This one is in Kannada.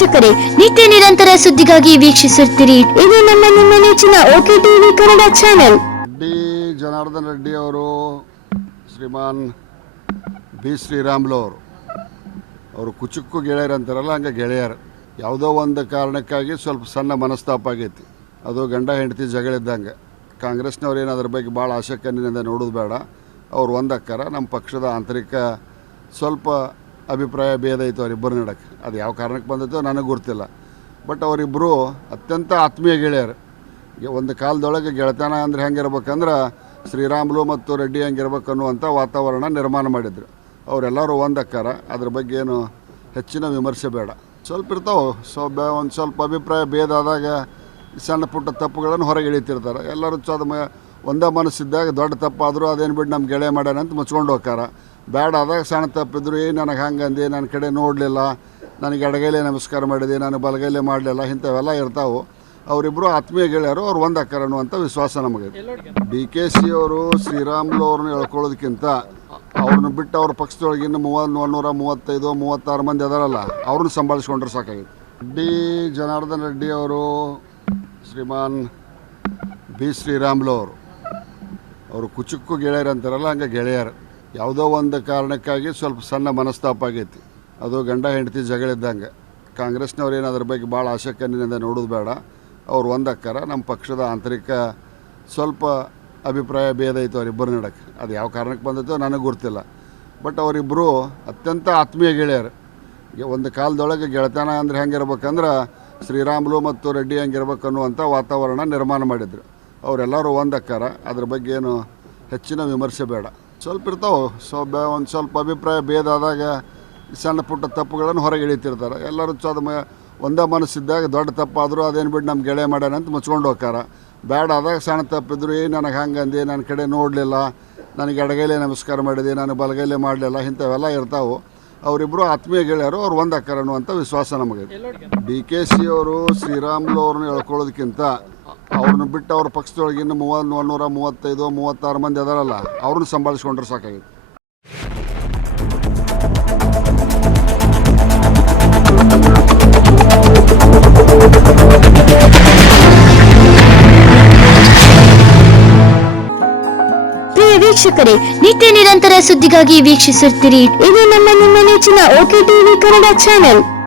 ವೀಕ್ಷಕರೇ, ನಿತ್ಯ ನಿರಂತರ ಸುದ್ದಿಗಾಗಿ ವೀಕ್ಷಿಸುತ್ತೀರಿ. ಇದು ನಿಮ್ಮ ನೆಚ್ಚಿನ okay TV Kannada channel. D Janardhan Reddy ಅವರು ಶ್ರೀಮಾನ್ ಬಿ ಶ್ರೀರಾಮುಲು ಅವರು ಕುಚುಕ್ಕು ಗೆಳೆಯರು ಅಂತಾರಲ್ಲ, ಹಂಗೆ ಗೆಳೆಯರು. ಯಾವುದೋ ಒಂದು ಕಾರಣಕ್ಕಾಗಿ ಸ್ವಲ್ಪ ಸಣ್ಣ ಮನಸ್ತಾಪ ಆಗೈತಿ. ಅದು ಗಂಡ ಹೆಂಡತಿ ಜಗಳಿದ್ದಂಗೆ. ಕಾಂಗ್ರೆಸ್ನವ್ರು ಏನು ಅದ್ರ ಬಗ್ಗೆ ಭಾಳ ಆಸಕ್ತಿಯಿಂದ ನೋಡೋದು ಬೇಡ. ಅವ್ರು ಒಂದಕ್ಕಾರ ನಮ್ಮ ಪಕ್ಷದ ಆಂತರಿಕ ಸ್ವಲ್ಪ ಅಭಿಪ್ರಾಯ ಭೇದ ಐತೆ ಅವರಿಬ್ಬರು ನಡಕ್ಕೆ. ಅದು ಯಾವ ಕಾರಣಕ್ಕೆ ಬಂದೈತೋ ನನಗೆ ಗೊತ್ತಿಲ್ಲ. ಬಟ್ ಅವರಿಬ್ಬರು ಅತ್ಯಂತ ಆತ್ಮೀಯ ಗೆಳೆಯರು. ಒಂದು ಕಾಲದೊಳಗೆ ಗೆಳೆತನ ಅಂದರೆ ಹೆಂಗಿರ್ಬೇಕಂದ್ರೆ ಶ್ರೀರಾಮುಲು ಮತ್ತು ರೆಡ್ಡಿ ಹೆಂಗಿರ್ಬೇಕು ಅನ್ನುವಂಥ ವಾತಾವರಣ ನಿರ್ಮಾಣ ಮಾಡಿದ್ರು. ಅವರೆಲ್ಲರೂ ಒಂದಕ್ಕಾರ. ಅದ್ರ ಬಗ್ಗೆ ಏನು ಹೆಚ್ಚಿನ ವಿಮರ್ಶೆ ಬೇಡ. ಸ್ವಲ್ಪ ಇರ್ತಾವೆ ಒಂದು ಸ್ವಲ್ಪ ಅಭಿಪ್ರಾಯ ಭೇದ ಆದಾಗ ಸಣ್ಣ ಪುಟ್ಟ ತಪ್ಪುಗಳನ್ನು ಹೊರಗೆ ಇಳಿತಿರ್ತಾರೆ. ಎಲ್ಲರೂ ಒಂದೇ ಮನಸ್ಸಿದ್ದಾಗ ದೊಡ್ಡ ತಪ್ಪಾದರೂ ಅದೇನು ಬಿಟ್ಟು ನಮ್ಮ ಗೆಳೆಯ ಮಾಡ್ಯಾನ ಅಂತ ಮುಚ್ಕೊಂಡು ಹೋಗ್ತಾರೆ. ಬ್ಯಾಡ ಆದಾಗ ಸಣ್ಣ ತಪ್ಪಿದ್ರು ನನಗೆ ಹಂಗಂದೆ, ನನ್ನ ಕಡೆ ನೋಡಲಿಲ್ಲ, ನನಗೆ ಎಡಗೈಲೇ ನಮಸ್ಕಾರ ಮಾಡಿದೆ, ನಾನು ಬಲಗೈಲೇ ಮಾಡಲಿಲ್ಲ, ಇಂಥವೆಲ್ಲ ಇರ್ತಾವೆ. ಅವರಿಬ್ಬರು ಆತ್ಮೀಯ ಗೆಳೆಯರು, ಅವ್ರು ಒಂದಕ್ಕಾರ ಅನ್ನುವಂಥ ವಿಶ್ವಾಸ ನಮಗೆ. ಡಿ ಕೆ ಶಿ ಅವರು ಶ್ರೀರಾಮುಲು ಅವ್ರನ್ನ ಹೇಳ್ಕೊಳ್ಳೋದಕ್ಕಿಂತ ಅವ್ರನ್ನ ಬಿಟ್ಟು ಅವ್ರ ಪಕ್ಷದೊಳಗೆ ಇನ್ನು 135-36 ಮಂದಿ ಅದಾರಲ್ಲ, ಅವ್ರನ್ನ ಸಂಭಾಳಿಸ್ಕೊಂಡ್ರೆ ಸಾಕಾಗಿತ್ತು. ಡಿ ಜನಾರ್ದನ್ ರೆಡ್ಡಿ ಅವರು ಶ್ರೀಮಾನ್ ಬಿ ಶ್ರೀರಾಮುಲು ಅವರು ಕುಚುಕ್ಕು ಗೆಳೆಯರು ಅಂತಾರಲ್ಲ, ಹಂಗೆ ಗೆಳೆಯರು. ಯಾವುದೋ ಒಂದು ಕಾರಣಕ್ಕಾಗಿ ಸ್ವಲ್ಪ ಸಣ್ಣ ಮನಸ್ತಾಪ ಆಗೈತಿ. ಅದು ಗಂಡ ಹೆಂಡತಿ ಜಗಳಿದ್ದಂಗೆ. ಕಾಂಗ್ರೆಸ್ನವ್ರು ಏನು ಅದ್ರ ಬಗ್ಗೆ ಭಾಳ ಆಸಕ್ತಿಯಿಂದ ನೋಡೋದು ಬೇಡ. ಅವ್ರು ಒಂದಕ್ಕಾರ. ನಮ್ಮ ಪಕ್ಷದ ಆಂತರಿಕ ಸ್ವಲ್ಪ ಅಭಿಪ್ರಾಯ ಭೇದ ಐತೆ ಅವರಿಬ್ಬರು ನಡಕ್ಕೆ. ಅದು ಯಾವ ಕಾರಣಕ್ಕೆ ಬಂದೈತೋ ನನಗೆ ಗೊತ್ತಿಲ್ಲ. ಬಟ್ ಅವರಿಬ್ಬರು ಅತ್ಯಂತ ಆತ್ಮೀಯ ಗೆಳೆಯರು. ಒಂದು ಕಾಲದೊಳಗೆ ಗೆಳೆತನ ಅಂದರೆ ಹೆಂಗಿರ್ಬೇಕಂದ್ರೆ ಶ್ರೀರಾಮುಲು ಮತ್ತು ರೆಡ್ಡಿ ಹೆಂಗಿರ್ಬೇಕು ಅನ್ನುವಂಥ ವಾತಾವರಣ ನಿರ್ಮಾಣ ಮಾಡಿದ್ರು. ಅವರೆಲ್ಲರೂ ಒಂದಕ್ಕಾರ. ಅದ್ರ ಬಗ್ಗೆ ಏನು ಹೆಚ್ಚಿನ ವಿಮರ್ಶೆ ಬೇಡ. ಸ್ವಲ್ಪ ಇರ್ತಾವೆ ಒಂದು ಸ್ವಲ್ಪ ಅಭಿಪ್ರಾಯ ಭೇದ ಆದಾಗ ಸಣ್ಣ ಪುಟ್ಟ ತಪ್ಪುಗಳನ್ನು ಹೊರಗೆ ಇಳಿತಿರ್ತಾರೆ. ಎಲ್ಲರೂ ಒಂದೇ ಮನಸ್ಸಿದ್ದಾಗ ದೊಡ್ಡ ತಪ್ಪಾದರೂ ಅದೇನು ಬಿಟ್ಟು ನಮ್ಮ ಗೆಳೆಯ ಮಾಡ್ಯಾನ ಅಂತ ಮುಚ್ಕೊಂಡು ಹೋಗ್ತಾರೆ. ಬ್ಯಾಡ ಆದಾಗ ಸಣ್ಣ ತಪ್ಪಿದ್ರು ನನಗೆ ಹಂಗಂದೆ, ನನ್ನ ಕಡೆ ನೋಡಲಿಲ್ಲ, ನನಗೆ ಎಡಗೈಲೇ ನಮಸ್ಕಾರ ಮಾಡಿದೆ, ನಾನು ಬಲಗೈಲೇ ಮಾಡಲಿಲ್ಲ, ಇಂಥವೆಲ್ಲ ಇರ್ತಾವೆ. ಅವರಿಬ್ಬರು ಆತ್ಮೀಯ ಗೆಳೆಯರು, ಅವ್ರು ಒಂದಕ್ಕಾರ ಅನ್ನುವಂಥ ವಿಶ್ವಾಸ ನಮಗೆ. ಡಿ ಕೆ ಶಿ ಅವರು ಶ್ರೀರಾಮುಲು ಅವ್ರನ್ನ ಹೇಳ್ಕೊಳ್ಳೋದಕ್ಕಿಂತ ಅವ್ರನ್ನ ಬಿಟ್ಟು ಅವ್ರ ಪಕ್ಷದೊಳಗೆ ಇನ್ನು 135-36 ಮಂದಿ ಅದಾರಲ್ಲ, ಅವ್ರನ್ನ ಸಂಭಾಳಿಸ್ಕೊಂಡ್ರೆ ಸಾಕಾಗಿತ್ತು. ಪ್ರಿಯ ವೀಕ್ಷಕರೇ, ನಿತ್ಯ ನಿರಂತರ ಸುದ್ದಿಗಾಗಿ ವೀಕ್ಷಿಸುತ್ತೀರಿ. ಇದು ನಿಮ್ಮ ನೆಚ್ಚಿನ ಓಕೆ ಟಿವಿ ಕನ್ನಡ ಚಾನೆಲ್.